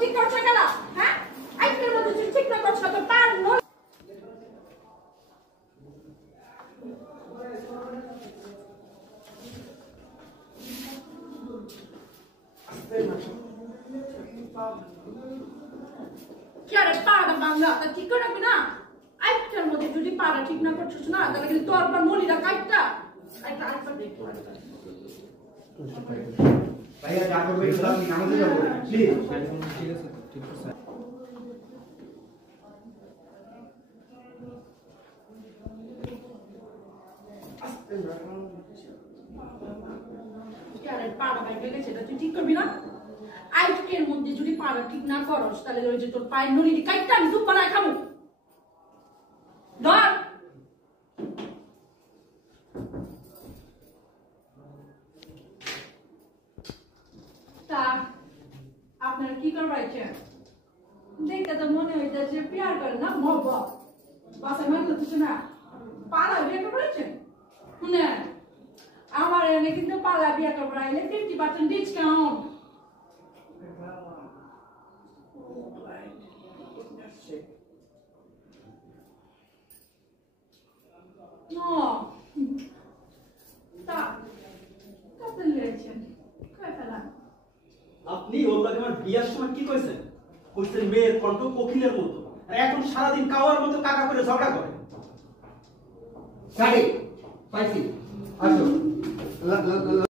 ঠিক করছ কেন হ্যাঁ আজকের মধ্যে তুই ঠিক না করছ তো পার নো কি আরে পাড়া বাংলা তা ঠিক করে রাখবি না আজকের মধ্যে যদি পাড়া ঠিক না করছিস না তাহলে কিন্তু তোর পর মলিরা কাটটা আরেকবার দেখো ভাইয়া যা করবে ইসলাম নামাজে যাব প্লিজ ঠিক আছে ঠিক আছে আরে পাড়া বাইরে গেছে তুই ঠিক করবি না আজকের মধ্যে যদি পাড়া ঠিক না করস তাহলে ওই যে তোর পায়ের নড়িটি কাটটা আমি দুপ বানায় খাবো ধর তা আপনারা কি করবাইছেন দেখতে তো মনে হইতেছে প্যার করে না মহব্বত বাসা মানে কিছু না পালা বিয়ে করেছেন শুনে আমার এনে কিন্তু পালা বিয়ে করাইলে 50% ডিসকাউন্ট No. তা কত লেছেন কয় ফেলা আপনি ওর লাগে আমার বিয়ার সময় কি কইছেন কইছেন মেয়ের কণ্ঠ কোকিলের মতো আর এখন সারাদিন কাওয়ার মতো কাকা করে ঝগড়া করে সারি পাইছি আসো